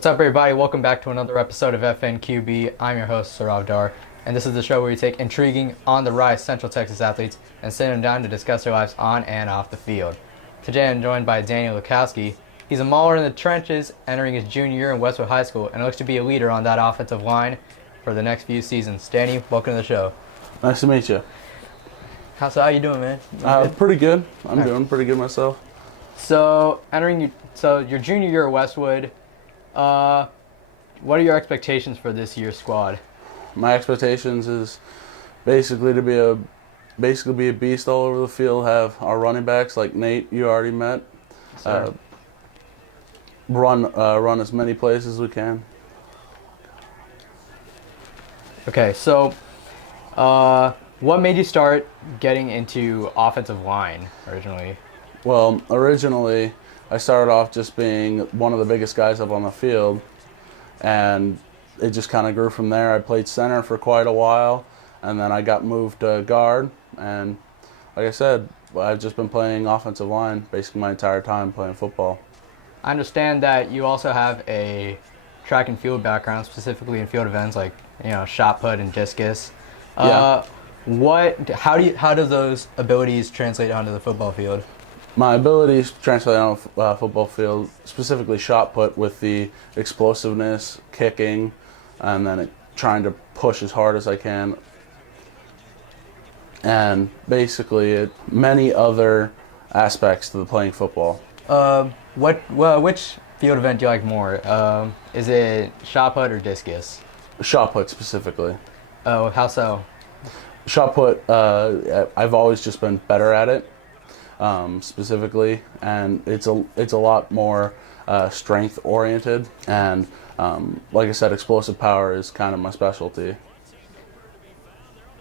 What's up, everybody? Welcome back to another episode of FNQB. I'm your host, Sourav Dhar, and this is the show where we take intriguing, on-the-rise Central Texas athletes and sit them down to discuss their lives on and off the field. Today, I'm joined by Danny Lackowski. He's a mauler in the trenches, entering his junior year in Westwood High School, and looks to be a leader on that offensive line for the next few seasons. Danny, welcome to the show. Nice to meet you. How you doing, man? Pretty good. I'm doing pretty good myself. So, your junior year at Westwood, what are your expectations for this year's squad? My expectations is basically to be a beast all over the field. Have our running backs like Nate, you already met. Run as many plays as we can. Okay, so what made you start getting into offensive line originally? Well, originally I started off just being one of the biggest guys up on the field, and it just kind of grew from there. I played center for quite a while, and then I got moved to guard, and like I said, I've just been playing offensive line basically my entire time playing football. I understand that you also have a track and field background, specifically in field events like shot put and discus. Yeah. How do those abilities translate onto the football field? My abilities translate on a football field, specifically shot put with the explosiveness, kicking, and then trying to push as hard as I can. And basically many other aspects to the playing football. Which field event do you like more? Is it shot put or discus? Shot put specifically. Oh, how so? Shot put, I've always just been better at it. Specifically, and it's a lot more strength oriented, and like I said, explosive power is kind of my specialty.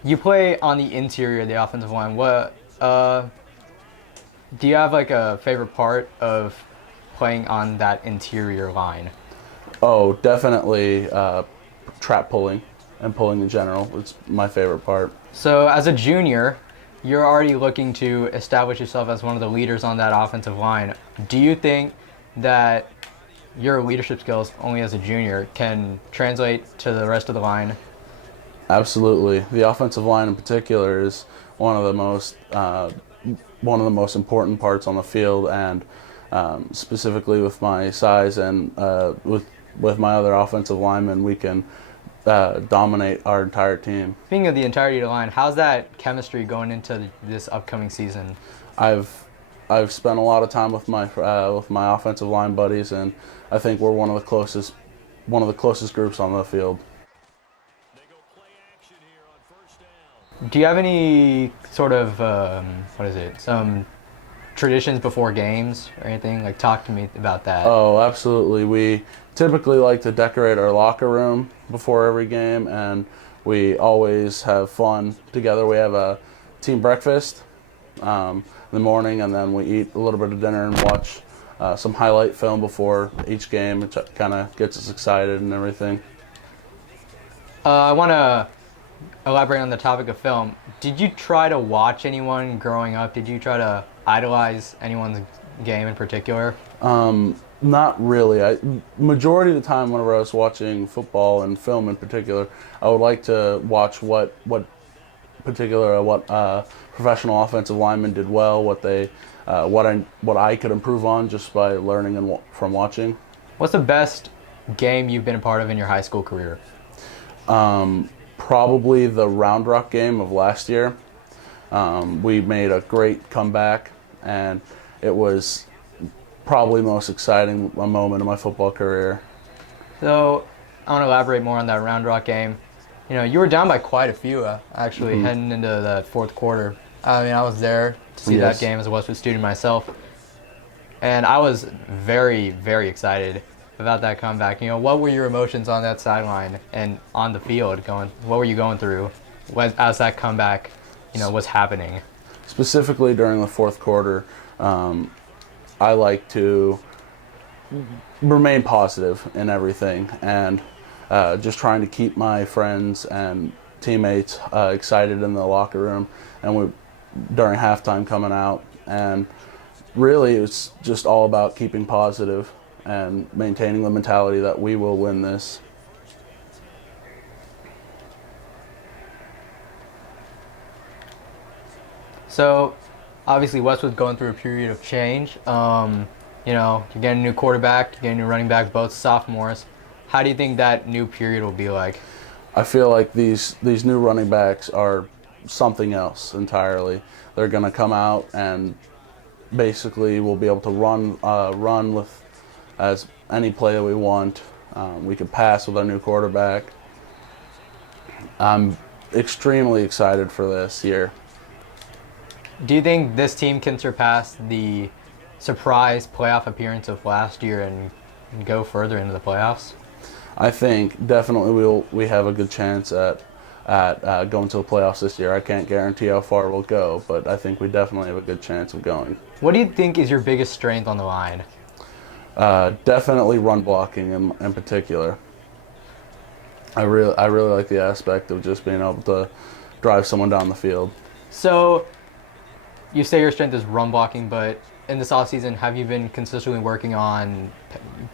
You play on the interior of the offensive line. What do you have like a favorite part of playing on that interior line? Oh, definitely trap pulling and pulling in general. It's my favorite part. So as a junior, you're already looking to establish yourself as one of the leaders on that offensive line. Do you think that your leadership skills, only as a junior, can translate to the rest of the line? Absolutely. The offensive line in particular is one of the most important parts on the field, and specifically with my size and with my other offensive linemen, we can dominate our entire team. Speaking of the entirety of the line, how's that chemistry going into this upcoming season? I've spent a lot of time with my offensive line buddies, and I think we're one of the closest groups on the field. Do you have any sort of some traditions before games or anything? Like, talk to me about that. Oh, absolutely. We typically like to decorate our locker room before every game, and we always have fun together. We have a team breakfast in the morning, and then we eat a little bit of dinner and watch some highlight film before each game, which kind of gets us excited and everything. I want to elaborate on the topic of film. Did you try to watch anyone growing up? Did you try to idolize anyone's game in particular? Not really. Majority of the time whenever I was watching football and film in particular, I would like to watch what professional offensive linemen did well, what I could improve on just by learning from watching. What's the best game you've been a part of in your high school career? Probably the Round Rock game of last year. We made a great comeback, and it was probably the most exciting moment of my football career. So I want to elaborate more on that Round Rock game. You were down by quite a few actually heading into the fourth quarter. I mean, I was there to see that game as a Westwood student myself, and I was very, very excited about that comeback. What were your emotions on that sideline and on the field? What were you going through as that comeback, was happening? Specifically during the fourth quarter, I like to remain positive in everything, and just trying to keep my friends and teammates excited in the locker room, and during halftime coming out, and really it's just all about keeping positive and maintaining the mentality that we will win this. So, obviously, Westwood's going through a period of change. You're getting a new quarterback, you're getting a new running back, both sophomores. How do you think that new period will be like? I feel like these new running backs are something else entirely. They're going to come out and basically we'll be able to run with as any play that we want. We can pass with our new quarterback. I'm extremely excited for this year. Do you think this team can surpass the surprise playoff appearance of last year and go further into the playoffs? I think definitely we have a good chance at going to the playoffs this year. I can't guarantee how far we'll go, but I think we definitely have a good chance of going. What do you think is your biggest strength on the line? Definitely run blocking in particular. I really like the aspect of just being able to drive someone down the field. So, you say your strength is run blocking, but in this offseason, have you been consistently working on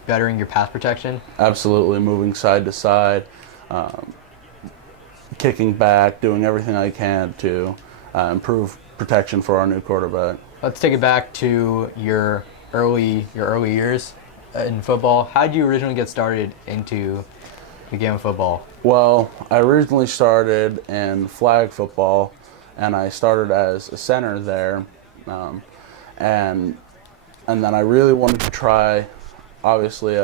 bettering your pass protection? Absolutely, moving side to side, kicking back, doing everything I can to improve protection for our new quarterback. Let's take it back to your early years in football. How did you originally get started into the game of football? Well, I originally started in flag football, and I started as a center there, and then I really wanted to try, obviously,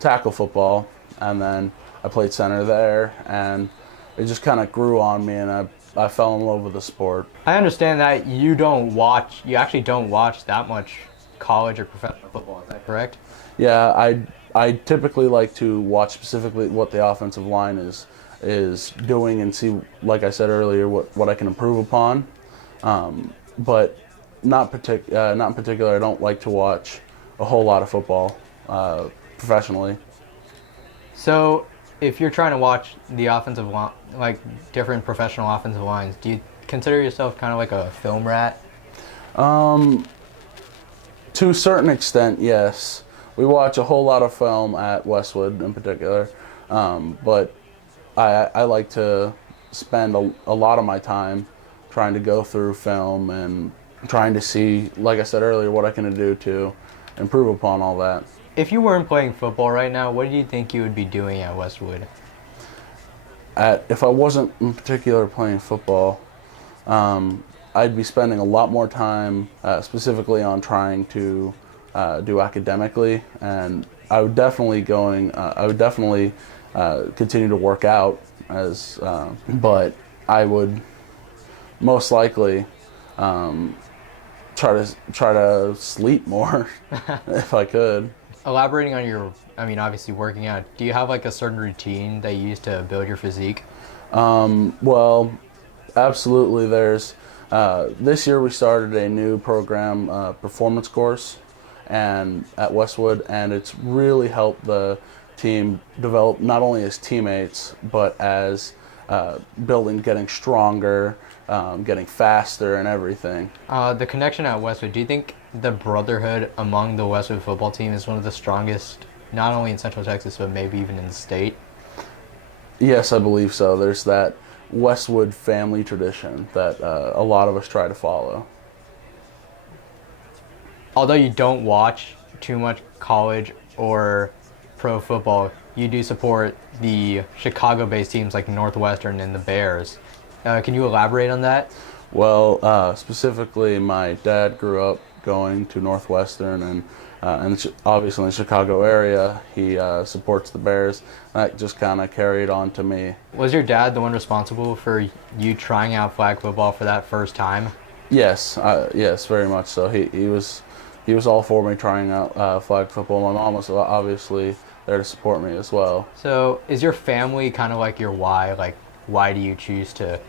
tackle football, and then I played center there, and it just kind of grew on me, and I fell in love with the sport. I understand that you actually don't watch that much college or professional football, is that correct? Yeah, I typically like to watch specifically what the offensive line is doing and see, like I said earlier, what I can improve upon. But not in particular, I don't like to watch a whole lot of football professionally. So, if you're trying to watch the offensive line, like different professional offensive lines, do you consider yourself kind of like a film rat? To a certain extent, yes. We watch a whole lot of film at Westwood in particular, but I like to spend a lot of my time trying to go through film and trying to see, like I said earlier, what I can do to improve upon all that. If you weren't playing football right now, what do you think you would be doing at Westwood? If I wasn't in particular playing football, I'd be spending a lot more time specifically on trying to do academically, and I would definitely continue to work out but I would most likely try to sleep more if I could. Elaborating on obviously working out, do you have like a certain routine that you use to build your physique? Well, absolutely. There's this year we started a new program, performance course, and at Westwood, and it's really helped the team develop not only as teammates but as getting stronger, getting faster, and everything. The connection at Westwood, do you think the brotherhood among the Westwood football team is one of the strongest, not only in Central Texas, but maybe even in the state? Yes, I believe so. There's that Westwood family tradition that a lot of us try to follow. Although you don't watch too much college or pro football, you do support the Chicago-based teams like Northwestern and the Bears. Can you elaborate on that? Well, specifically, my dad grew up going to Northwestern, and obviously in the Chicago area, he supports the Bears. That just kind of carried on to me. Was your dad the one responsible for you trying out flag football for that first time? Yes, yes, very much so. He was all for me trying out flag football. My mom was obviously there to support me as well. So is your family kind of like your why? Like, why do you choose to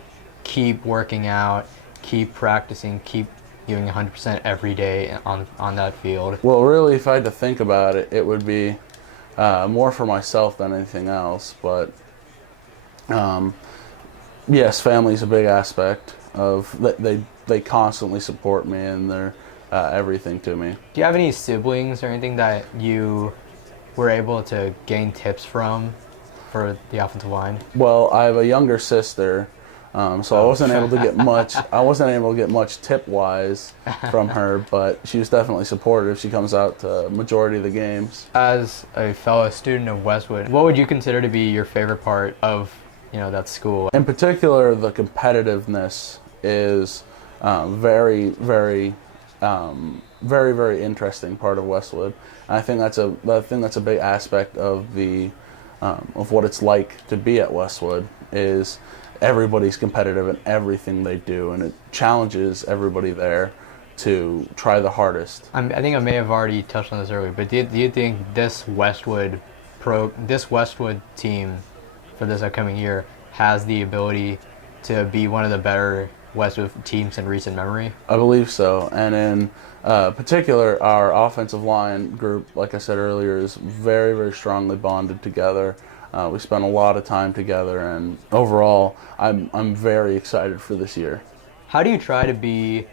keep working out, keep practicing, keep giving 100% every day on that field? Well, really, if I had to think about it, it would be more for myself than anything else. But yes, family's a big aspect of they constantly support me and they're everything to me. Do you have any siblings or anything that you were able to gain tips from for the offensive line? Well, I have a younger sister, so I wasn't able to get much. I wasn't able to get much tip wise from her, but she was definitely supportive. She comes out to majority of the games. As a fellow student of Westwood, what would you consider to be your favorite part of that school? In particular, the competitiveness is very, very, very, very interesting part of Westwood. And I think that's a big aspect of of what it's like to be at Westwood. Is everybody's competitive in everything they do, and it challenges everybody there to try the hardest. I think I may have already touched on this earlier, but do you think this Westwood team for this upcoming year has the ability to be one of the better Westwood teams in recent memory? I believe so, and in particular, our offensive line group, like I said earlier, is very, very strongly bonded together. We spent a lot of time together, and overall, I'm very excited for this year. How do you try to be,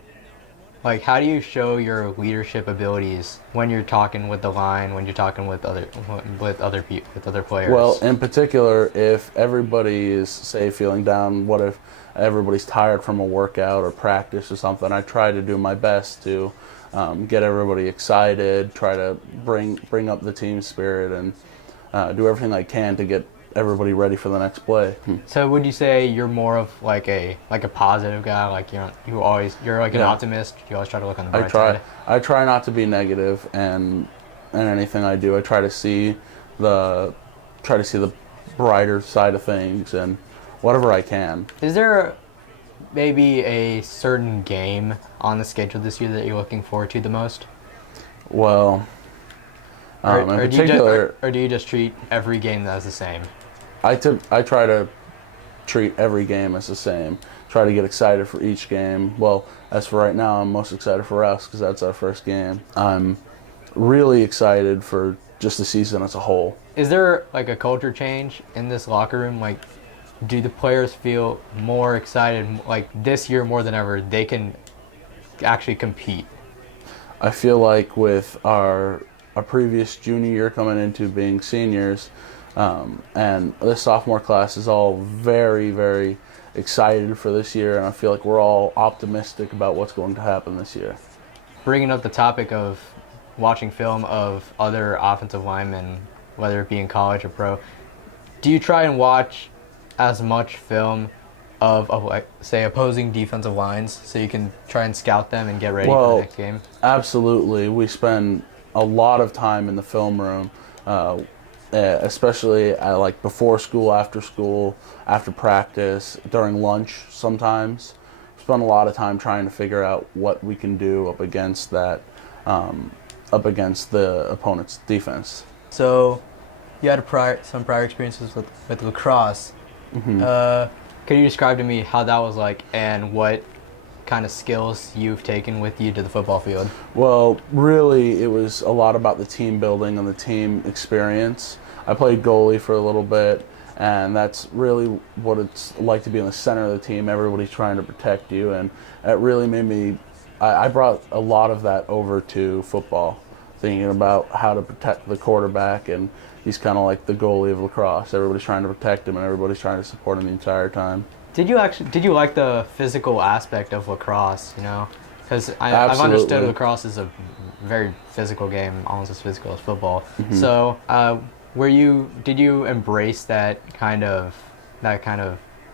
how do you show your leadership abilities when you're talking with the line, when you're talking with other players? Well, in particular, if everybody is, say, feeling down, what if everybody's tired from a workout or practice or something, I try to do my best to get everybody excited, try to bring up the team spirit, and do everything I can to get everybody ready for the next play. So would you say you're more of like a positive guy? Like you're like an optimist. You always try to look on the bright side. I try not to be negative, and in anything I do, I try to see the brighter side of things, and whatever I can. Is there maybe a certain game on the schedule this year that you're looking forward to the most? Well, or do you just treat every game as the same? I try to treat every game as the same. Try to get excited for each game. Well, as for right now, I'm most excited for us because that's our first game. I'm really excited for just the season as a whole. Is there like a culture change in this locker room? Like, do the players feel more excited, like this year more than ever, they can actually compete? I feel like with our previous junior year coming into being seniors, and this sophomore class is all very, very excited for this year, and I feel like we're all optimistic about what's going to happen this year. Bringing up the topic of watching film of other offensive linemen, whether it be in college or pro, do you try and watch as much film of like, say, opposing defensive lines so you can try and scout them and get ready for the next game? Absolutely. We spend a lot of time in the film room, especially like before school, after practice, during lunch sometimes. We spend a lot of time trying to figure out what we can do up against the opponent's defense. So you had some prior experiences with lacrosse. Mm-hmm. Could you describe to me how that was like and what kind of skills you've taken with you to the football field? Well, really, it was a lot about the team building and the team experience. I played goalie for a little bit, and that's really what it's like to be in the center of the team. Everybody's trying to protect you, and it really made me, I brought a lot of that over to football, thinking about how to protect the quarterback, and he's kind of like the goalie of lacrosse. Everybody's trying to protect him, and everybody's trying to support him the entire time. Did you like the physical aspect of lacrosse, Because I've understood lacrosse is a very physical game, almost as physical as football. Mm-hmm. So, did you embrace that kind of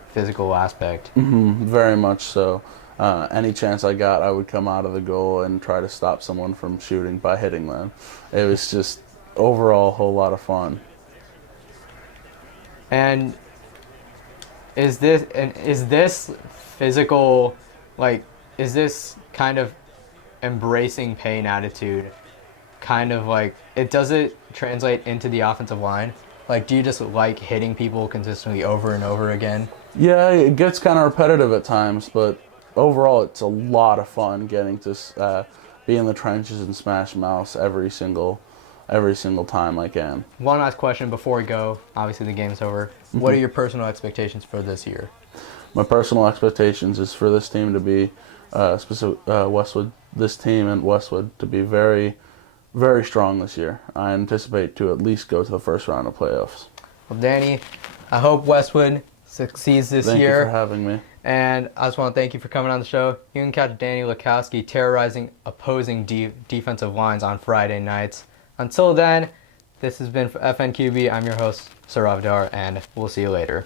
physical aspect? Mm-hmm, very much so. Any chance I got, I would come out of the goal and try to stop someone from shooting by hitting them. It was just overall a whole lot of fun. And is this physical, is this kind of embracing pain attitude kind of does it translate into the offensive line? Like, do you just like hitting people consistently over and over again? Yeah, it gets kind of repetitive at times, but overall it's a lot of fun getting to be in the trenches and smash mouths every single time I can. One last question before we go. Obviously the game's over. Mm-hmm. What are your personal expectations for this year? My personal expectations is for this team to be Westwood. This team and Westwood to be very, very strong this year. I anticipate to at least go to the first round of playoffs. Well, Danny, I hope Westwood succeeds this Thank year. you for having me. And I just want to thank you for coming on the show. You can catch Danny Lackowski terrorizing opposing defensive lines on Friday nights. Until then, this has been FNQB. I'm your host, Sourav Dhar, and we'll see you later.